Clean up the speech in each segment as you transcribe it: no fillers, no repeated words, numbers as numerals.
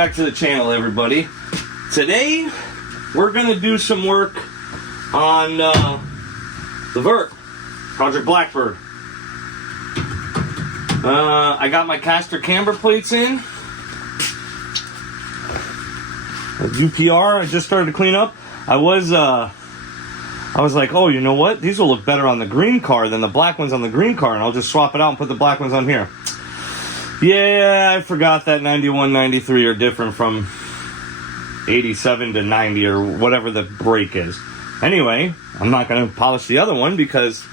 back to the channel, everybody. Today, we're going to do some work on the vert, Project Blackbird. I got my caster camber plates in. UPR, I just started to clean up. I was like, oh, you know what? These will look better on the green car than the black ones on the green car, and I'll just swap it out and put the black ones on here. Yeah, I forgot that 91, 93 are different from 87 to 90 or whatever the break is. Anyway, I'm not going to polish the other one because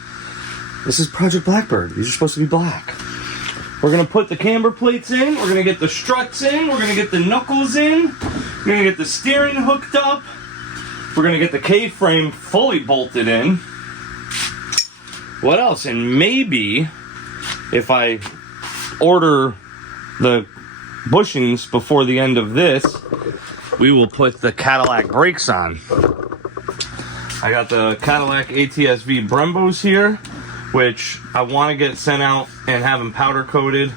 this is Project Blackbird. These are supposed to be black. We're going to put the camber plates in. We're going to get the struts in. We're going to get the knuckles in. We're going to get the steering hooked up. We're going to get the K-frame fully bolted in. What else? And maybe if I order the bushings before the end of this, we will put the Cadillac brakes on. I got the Cadillac ATS-V Brembos here, which I want to get sent out and have them powder coated.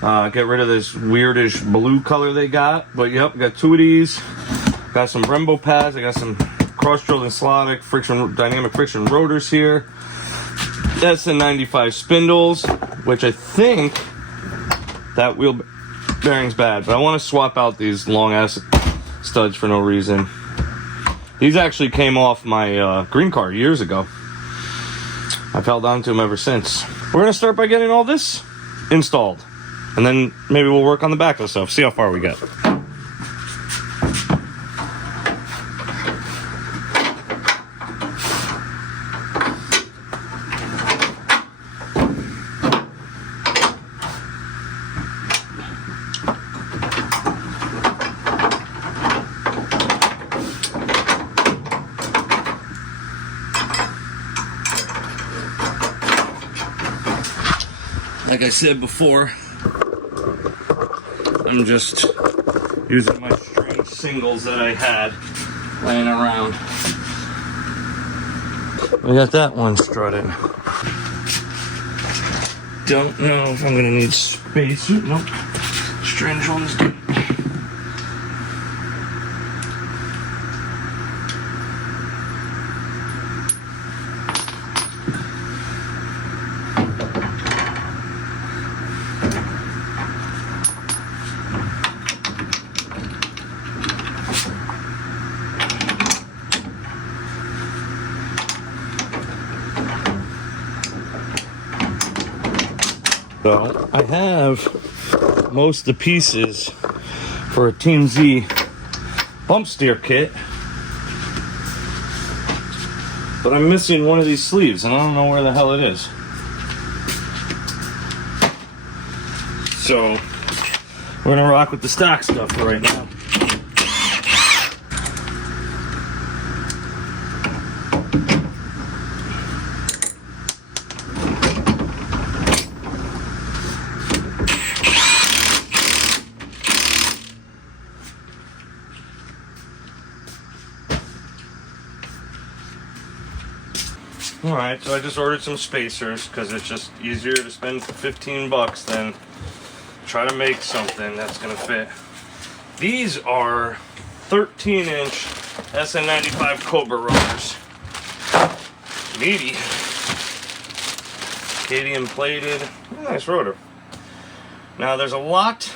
Get rid of this weirdish blue color they got. But yep, got two of these. Got some Brembo pads. I got some cross-drilled and slotted dynamic friction rotors here. That's the 95 spindles, which I think that wheel bearing's bad, but I want to swap out these long-ass studs for no reason. These actually came off my green car years ago. I've held on to them ever since. We're going to start by getting all this installed, and then maybe we'll work on the back of the stuff, see how far we get. Like I said before, I'm just using my string singles that I had laying around. We got that one strutted. Don't know if I'm gonna need space. Nope. Strange ones do. So I have most of the pieces for a Team Z bump steer kit, but I'm missing one of these sleeves and I don't know where the hell it is. So we're gonna rock with the stock stuff for right now. Alright, so I just ordered some spacers because it's just easier to spend 15 bucks than try to make something that's going to fit. These are 13-inch SN95 Cobra rotors. Meaty. Cadian plated. Nice rotor. Now there's a lot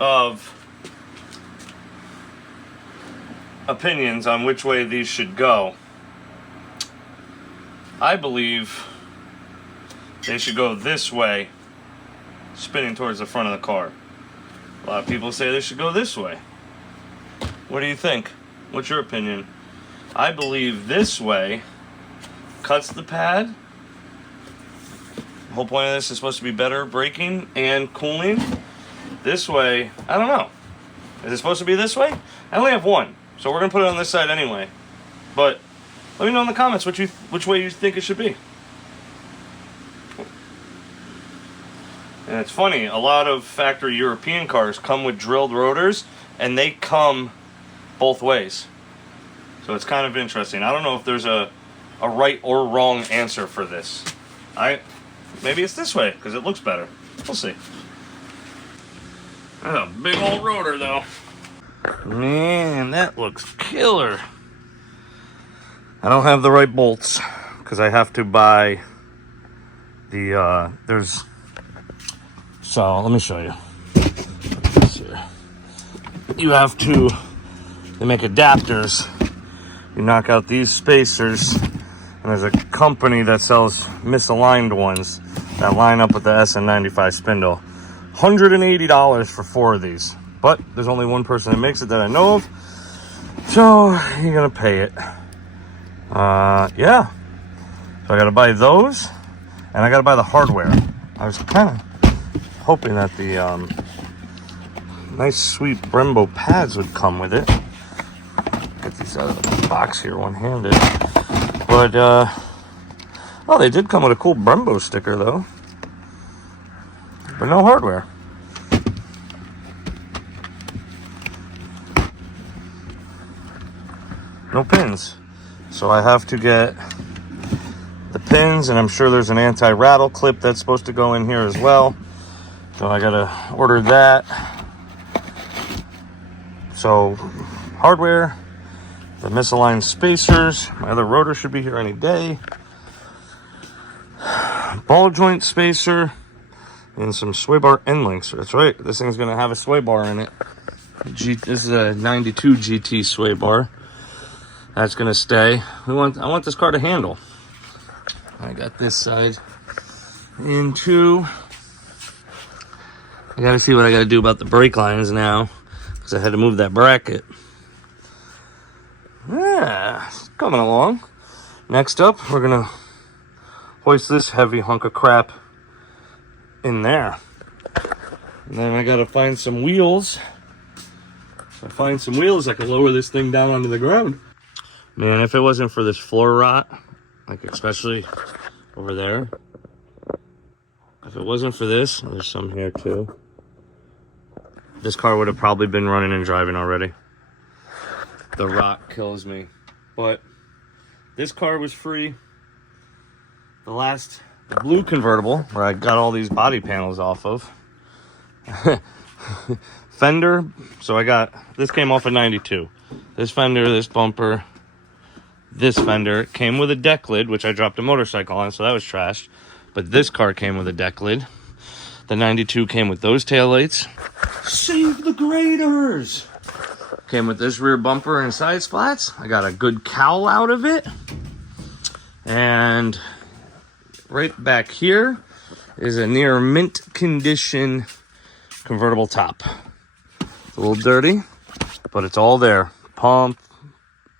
of opinions on which way these should go. I believe they should go this way, spinning towards the front of the car. A lot of people say they should go this way. What do you think? What's your opinion? I believe this way cuts the pad. The whole point of this is supposed to be better braking and cooling. This way, I don't know. Is it supposed to be this way? I only have one, so we're going to put it on this side anyway. But let me know in the comments which way you think it should be. And it's funny, a lot of factory European cars come with drilled rotors, and they come both ways. So it's kind of interesting. I don't know if there's a right or wrong answer for this. Maybe it's this way, because it looks better. We'll see. That's a big old rotor though. Man, that looks killer. I don't have the right bolts because I have to buy the, so let me show you. You have to, they make adapters. You knock out these spacers, and there's a company that sells misaligned ones that line up with the SN95 spindle. $180 for 4 of these. But there's only one person that makes it that I know of. So you're gonna pay it. Yeah. So I gotta buy those, and I gotta buy the hardware. I was kind of hoping that the nice sweet Brembo pads would come with it. Get these out of the box here one-handed. But oh, they did come with a cool Brembo sticker though. But no hardware. No pins. So I have to get the pins, and I'm sure there's an anti-rattle clip that's supposed to go in here as well. So I gotta order that. So hardware, the misaligned spacers, my other rotor should be here any day. Ball joint spacer, and some sway bar end links. That's right, this thing's gonna have a sway bar in it. This is a 92 GT sway bar. That's gonna stay. I want this car to handle. I got this side into. I gotta see what I gotta do about the brake lines now, because I had to move that bracket. Yeah, it's coming along. Next up, we're gonna hoist this heavy hunk of crap in there. And then I gotta find some wheels. If I find some wheels, I can lower this thing down onto the ground. Man, if it wasn't for this floor rot, like especially over there, if it wasn't for this, there's some here too, this car would have probably been running and driving already. The rot kills me. But this car was free. The blue convertible, where I got all these body panels off of. Fender, so this came off of 92. This fender, this bumper, this fender came with a deck lid, which I dropped a motorcycle on, so that was trashed. But this car came with a deck lid. The 92 came with those taillights. Save the graders! Came with this rear bumper and side splats. I got a good cowl out of it. And right back here is a near mint condition convertible top. It's a little dirty, but it's all there. Pump,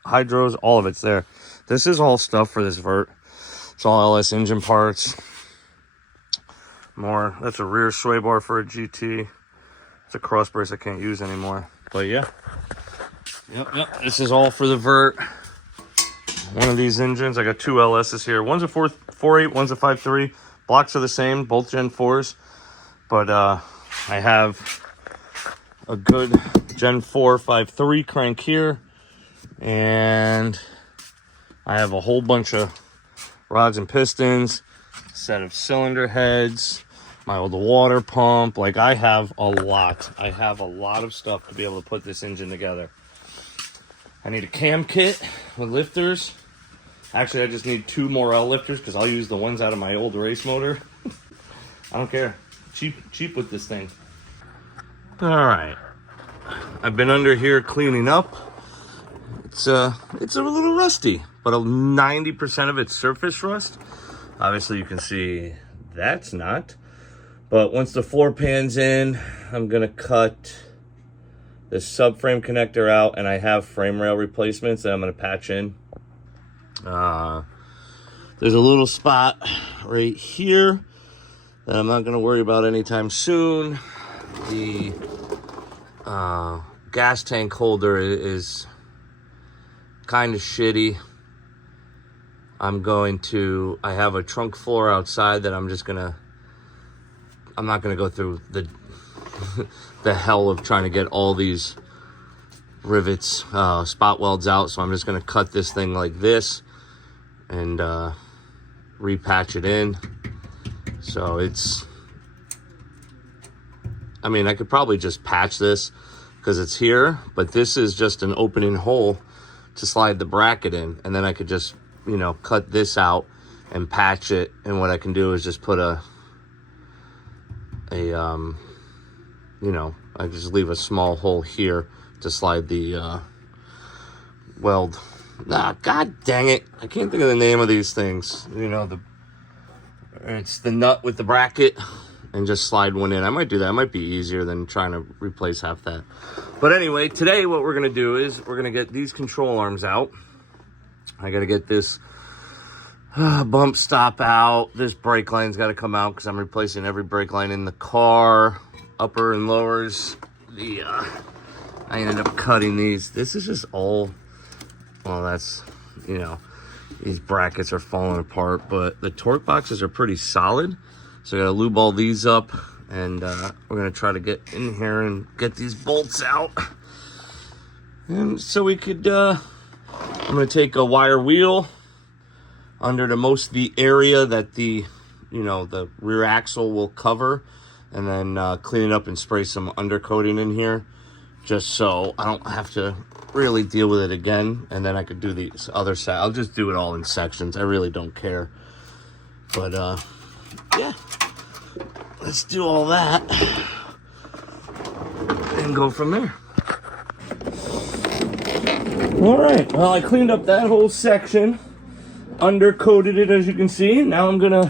hydros, all of it's there. This is all stuff for this vert. It's all LS engine parts. More, that's a rear sway bar for a GT. It's a cross brace I can't use anymore. But yeah. Yep. This is all for the vert. One of these engines, I got 2 LS's here. One's a 4.8, one's a 5.3. Blocks are the same, both Gen 4s. But I have a good Gen 4 5.3 crank here. And I have a whole bunch of rods and pistons, set of cylinder heads, my old water pump. Like, I have a lot. I have a lot of stuff to be able to put this engine together. I need a cam kit with lifters. Actually, I just need 2 more L lifters because I'll use the ones out of my old race motor. I don't care. Cheap with this thing. All right. I've been under here cleaning up. It's a little rusty, but 90% of it's surface rust. Obviously, you can see that's not. But once the floor pan's in, I'm gonna cut the subframe connector out, and I have frame rail replacements that I'm gonna patch in. There's a little spot right here that I'm not gonna worry about anytime soon. The gas tank holder is kind of shitty. I have a trunk floor outside that I'm not gonna go through the the hell of trying to get all these rivets, spot welds out. So I'm just gonna cut this thing like this and repatch it in. So I mean, I could probably just patch this because it's here, but this is just an opening hole to slide the bracket in, and then I could just, you know, cut this out and patch it. And what I can do is just put you know, I just leave a small hole here to slide the weld. God dang it, I can't think of the name of these things. You know, it's the nut with the bracket, and just slide one in. I might do that. It might be easier than trying to replace half that. But anyway, today what we're gonna do is we're gonna get these control arms out. I gotta get this bump stop out. This brake line's gotta come out because I'm replacing every brake line in the car, upper and lowers. I ended up cutting these. This is just all, well, that's, you know, these brackets are falling apart, but the torque boxes are pretty solid. So I gotta lube all these up, and we're gonna try to get in here and get these bolts out. And so we could, I'm gonna take a wire wheel under the most of the area that the, you know, the rear axle will cover, and then clean it up and spray some undercoating in here, just so I don't have to really deal with it again. And then I could do the other side. I'll just do it all in sections. I really don't care. But yeah, let's do all that and go from there. All right, well, I cleaned up that whole section, undercoated it, as you can see. Now I'm gonna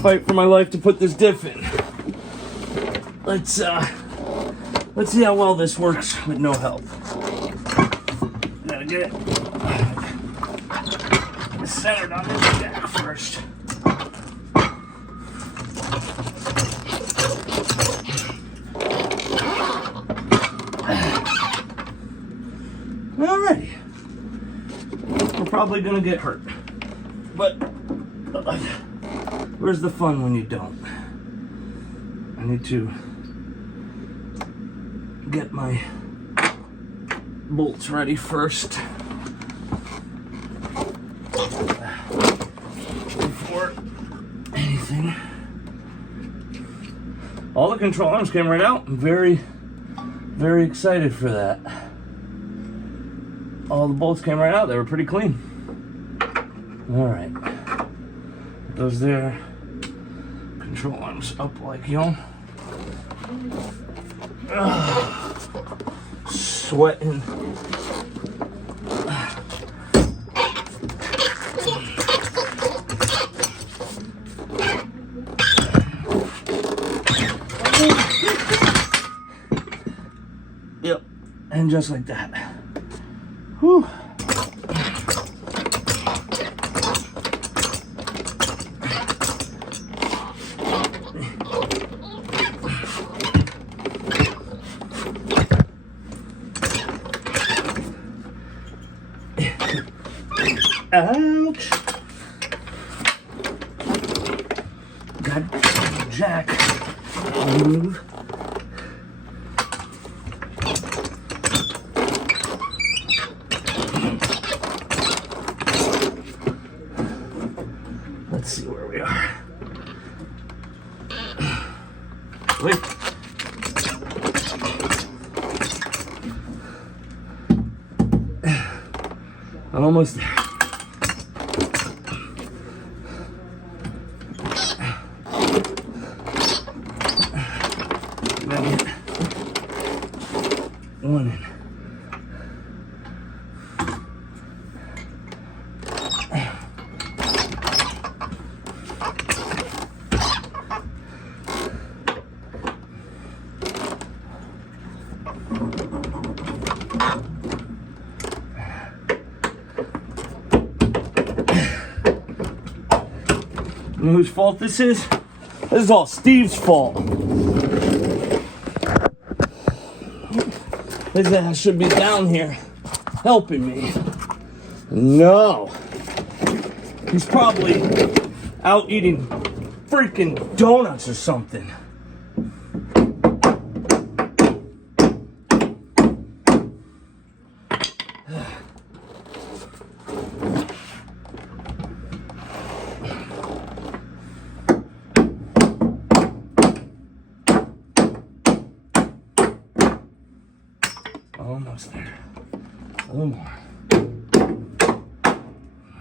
fight for my life to put this diff in. Let's see how well this works with no help. Gotta get it centered on this jack first. Alrighty. We're probably gonna get hurt, but where's the fun when you don't? I need to get my bolts ready first before anything. All the control arms came right out. I'm very, very excited for that. All the bolts came right out. They were pretty clean. All right, those there. Control arms up like you. Sweating. Yep, and just like that. Whew. Ouch. God, Jack. Move. Let's see where we are. Wait. I'm almost there. One in. You know whose fault this is? This is all Steve's fault. His ass should be down here helping me. No. He's probably out eating freaking donuts or something.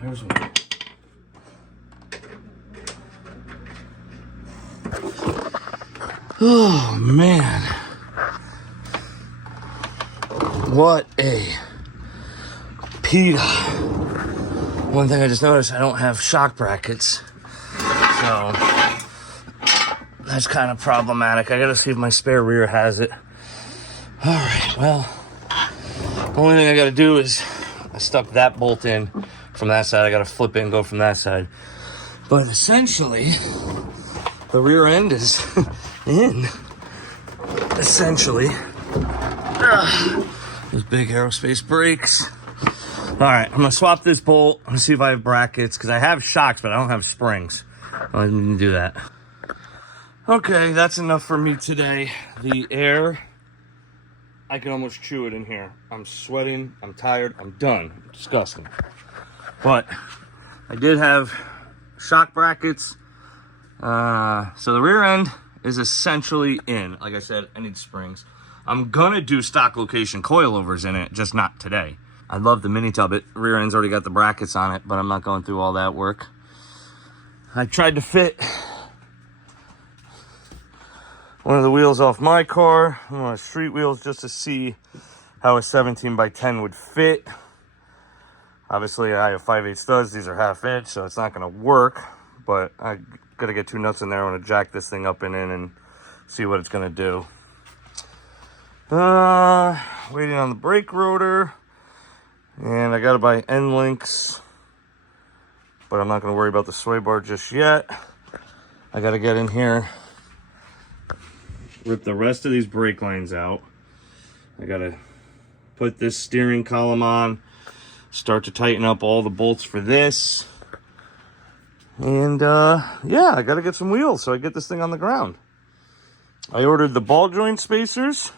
Here's one. Oh, man. What a PETA. One thing I just noticed, I don't have shock brackets. So, that's kind of problematic. I gotta see if my spare rear has it. Alright, well, the only thing I gotta do is I stuck that bolt in from that side. I gotta flip it and go from that side. But essentially, the rear end is in. Essentially. Those big aerospace brakes. Alright, I'm gonna swap this bolt. I'm gonna see if I have brackets, because I have shocks, but I don't have springs. I didn't do that. Okay, that's enough for me today. The air, I can almost chew it in here. I'm sweating, I'm tired, I'm done. Disgusting. But I did have shock brackets. So the rear end is essentially in. Like I said, I need springs. I'm gonna do stock location coilovers in it, just not today. I love the mini tub. Rear end's already got the brackets on it, but I'm not going through all that work. I tried to fit one of the wheels off my car, one of the street wheels, just to see how a 17 by 10 would fit. Obviously, I have 5/8 studs. These are 1/2 inch, so it's not going to work. But I got to get 2 nuts in there. I want to jack this thing up and in and see what it's going to do. Waiting on the brake rotor. And I got to buy end links. But I'm not going to worry about the sway bar just yet. I got to get in here, rip the rest of these brake lines out. I got to put this steering column on, start to tighten up all the bolts for this. And yeah, I got to get some wheels so I get this thing on the ground. I ordered the ball joint spacers.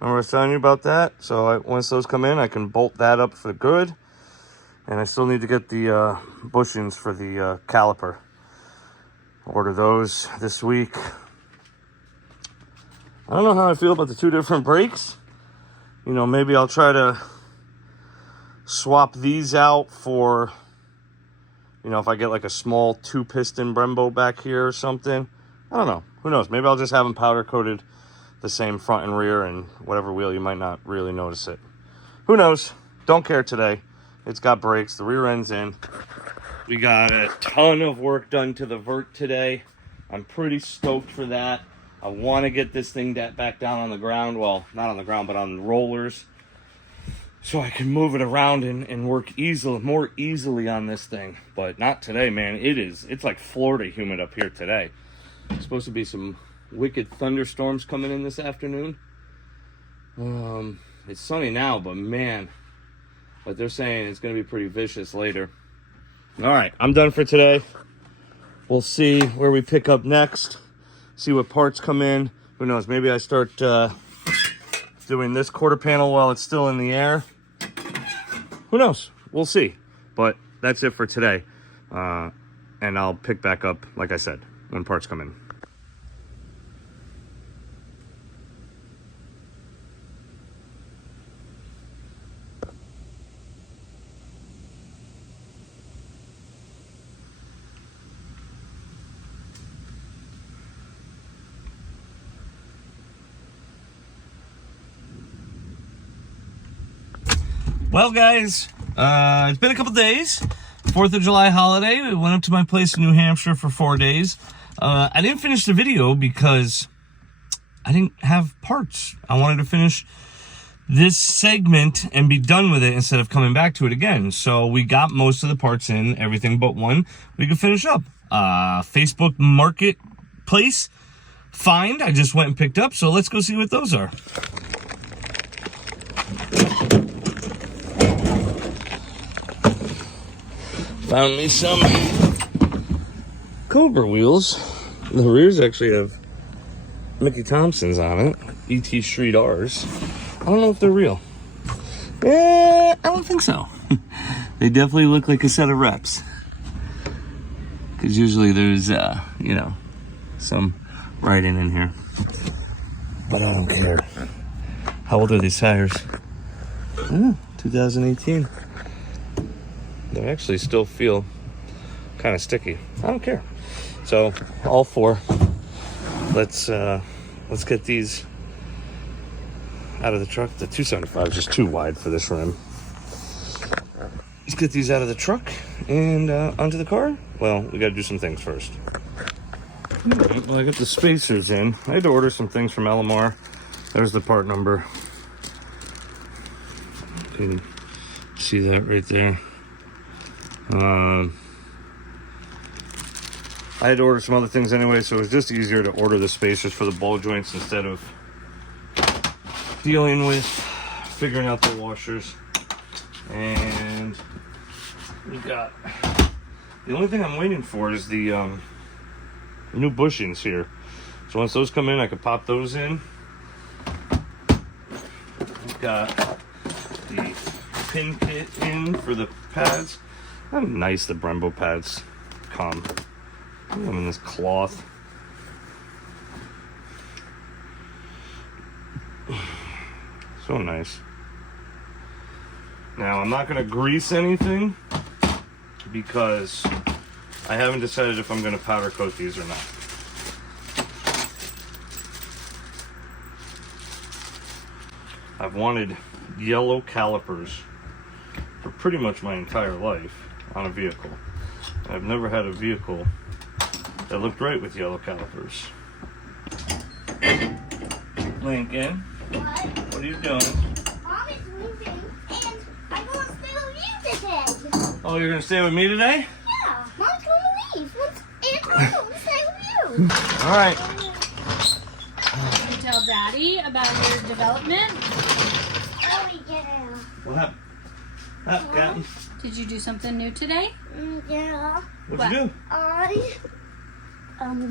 Remember I was telling you about that? So once those come in, I can bolt that up for good. And I still need to get the bushings for the caliper. Order those this week. I don't know how I feel about the 2 different brakes. You know, maybe I'll try to swap these out for, you know, if I get like a small 2-piston Brembo back here or something. I don't know. Who knows? Maybe I'll just have them powder coated the same front and rear, and whatever wheel, you might not really notice it. Who knows? Don't care today. It's got brakes. The rear end's in. We got a ton of work done to the vert today. I'm pretty stoked for that. I want to get this thing back down on the ground. Well, not on the ground, but on rollers. So I can move it around and work more easily on this thing. But not today, man. It's like Florida humid up here today. It's supposed to be some wicked thunderstorms coming in this afternoon. It's sunny now, but man, what they're saying is going to be pretty vicious later. All right, I'm done for today. We'll see where we pick up next. See what parts come in. Who knows? Maybe I start doing this quarter panel while it's still in the air. Who knows? We'll see. But that's it for today. And I'll pick back up, like I said, when parts come in. Well, guys, it's been a couple days. 4th of July holiday. We went up to my place in New Hampshire for 4 days. I didn't finish the video because I didn't have parts. I wanted to finish this segment and be done with it instead of coming back to it again. So we got most of the parts in, everything but one we could finish up. Facebook Marketplace find I just went and picked up. So let's go see what those are. Found me some Cobra wheels. The rears actually have Mickey Thompson's on it. E.T. Street R's. I don't know if they're real. I don't think so. They definitely look like a set of reps. Because usually there's, you know, some writing in here. But I don't care. How old are these tires? 2018. They actually still feel kind of sticky. I don't care. So all four. Let's get these out of the truck. The 275 is just too wide for this rim. Let's get these out of the truck and onto the car. Well, we got to do some things first. All right, well, I got the spacers in. I had to order some things from LMR. There's the part number. You can see that right there. I had to order some other things anyway, so it was just easier to order the spacers for the ball joints instead of dealing with figuring out the washers. And we got, the only thing I'm waiting for is the new bushings here. So once those come in, I can pop those in. We've got the pin kit in for the pads. How nice the Brembo pads come. I'm in this cloth. So nice. Now I'm not going to grease anything because I haven't decided if I'm going to powder coat these or not. I've wanted yellow calipers for pretty much my entire life on a vehicle. I've never had a vehicle that looked right with yellow calipers. Lincoln, what are you doing? Mom is leaving, and I'm going to stay with you today. Oh, you're going to stay with me today? Yeah, Mom's going to leave, and I'm going to stay with you. All right. Did you tell Daddy about your development? Oh, yeah. What happened? Captain. Did you do something new today? Yeah. What'd you do?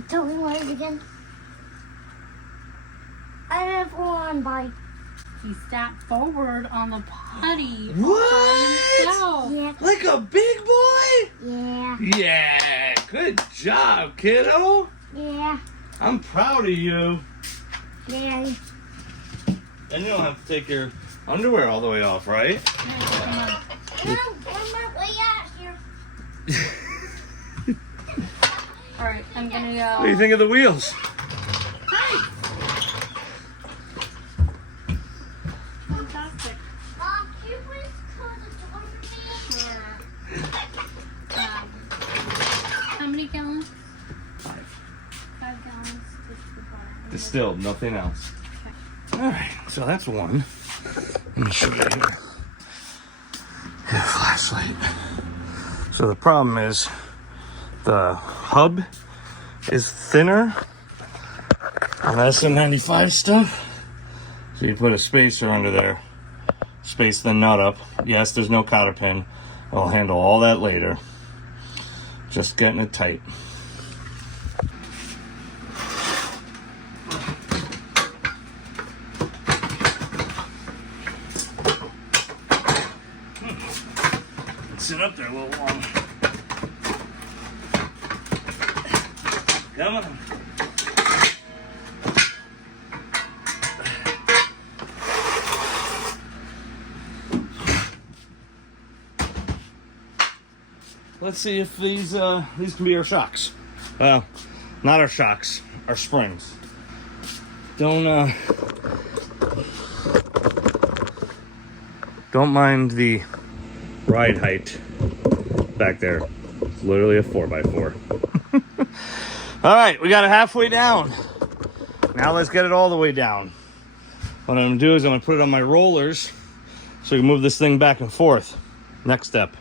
Tell me what it is again. I have one bike. He stepped forward on the potty. What? Himself. Yeah. Like a big boy? Yeah. Yeah. Good job, kiddo. Yeah. I'm proud of you. Yeah. And you don't have to take your underwear all the way off, right? I'm my way out here. All right, I'm gonna go. What do you think of the wheels? Fantastic. Mom, can you please close the door for me? Sure. How many gallons? 5 gallons. Distilled, nothing else. All right, so that's one. Let me show you here. Get a flashlight. So the problem is the hub is thinner on the SM95 stuff. So you put a spacer under there, space the nut up. Yes, there's no cotter pin. I'll handle all that later. Just getting it tight. Sit up there a little long. Come on. Let's see if these can be our shocks. Well, not our shocks, our springs. Don't mind the ride height back there. It's literally a 4x4. All right, we got it halfway down. Now let's get it all the way down. What I'm gonna do is I'm gonna put it on my rollers so we can move this thing back and forth. Next step.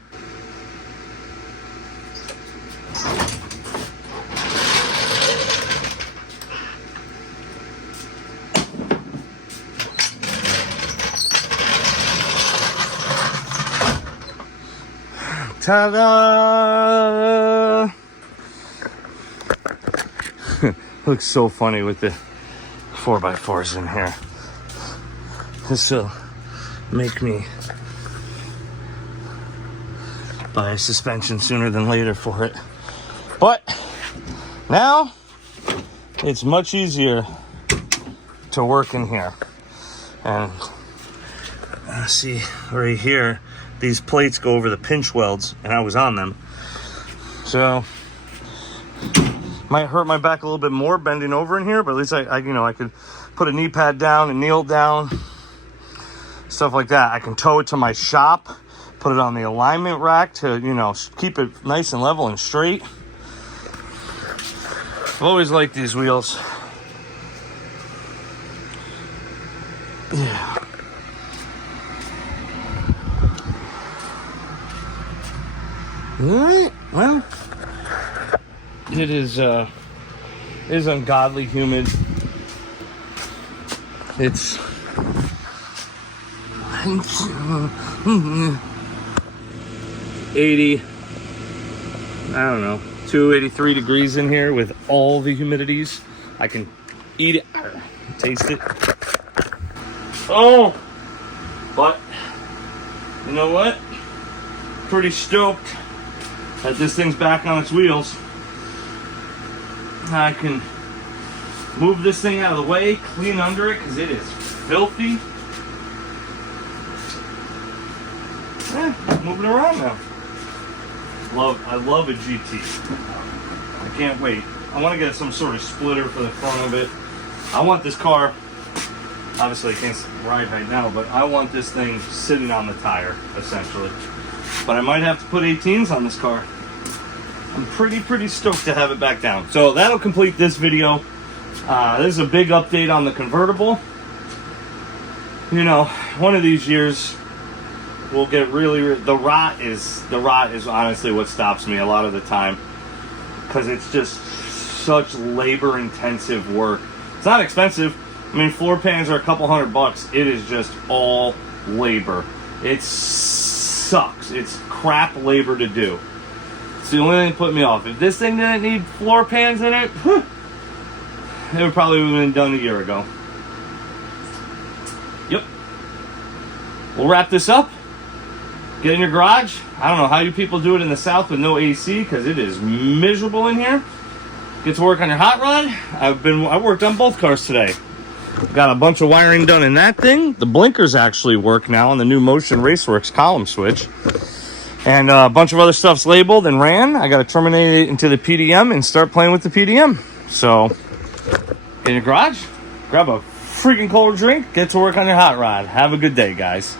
Ta-da! Looks so funny with the 4x4s in here. This will make me buy a suspension sooner than later for it. But now it's much easier to work in here. And see right here, these plates go over the pinch welds, and I was on them. So might hurt my back a little bit more bending over in here, but at least I could put a knee pad down and kneel down, stuff like that. I can tow it to my shop, put it on the alignment rack to, keep it nice and level and straight. I've always liked these wheels. Yeah. Alright, well, it is ungodly humid. It's 80, I don't know, 283 degrees in here with all the humidities. I can eat it, taste it. Oh, but you know what? Pretty stoked that this thing's back on its wheels. I can move this thing out of the way, clean under it, because it is filthy. Moving around now. I love a GT. I can't wait. I want to get some sort of splitter for the front of it. I want this car, obviously I can't ride right now, but I want this thing sitting on the tire, essentially. But I might have to put 18s on this car. I'm pretty stoked to have it back down. So that'll complete this video. This is a big update on the convertible. One of these years we'll get really the rot is honestly what stops me a lot of the time, because it's just such labor intensive work. It's not expensive. I mean, floor pans are a couple $100. It is just all labor. It sucks. It's crap labor to do. It's the only thing that put me off. If this thing didn't need floor pans in it, it would probably have been done a year ago. Yep. We'll wrap this up. Get in your garage. I don't know how you people do it in the South with no AC, because it is miserable in here. Get to work on your hot rod. I worked on both cars today. Got a bunch of wiring done in that thing. The blinkers actually work now on the new Motion Raceworks column switch. And a bunch of other stuff's labeled and ran. I got to terminate it into the PDM and start playing with the PDM. So, get in your garage, grab a freaking cold drink, get to work on your hot rod. Have a good day, guys.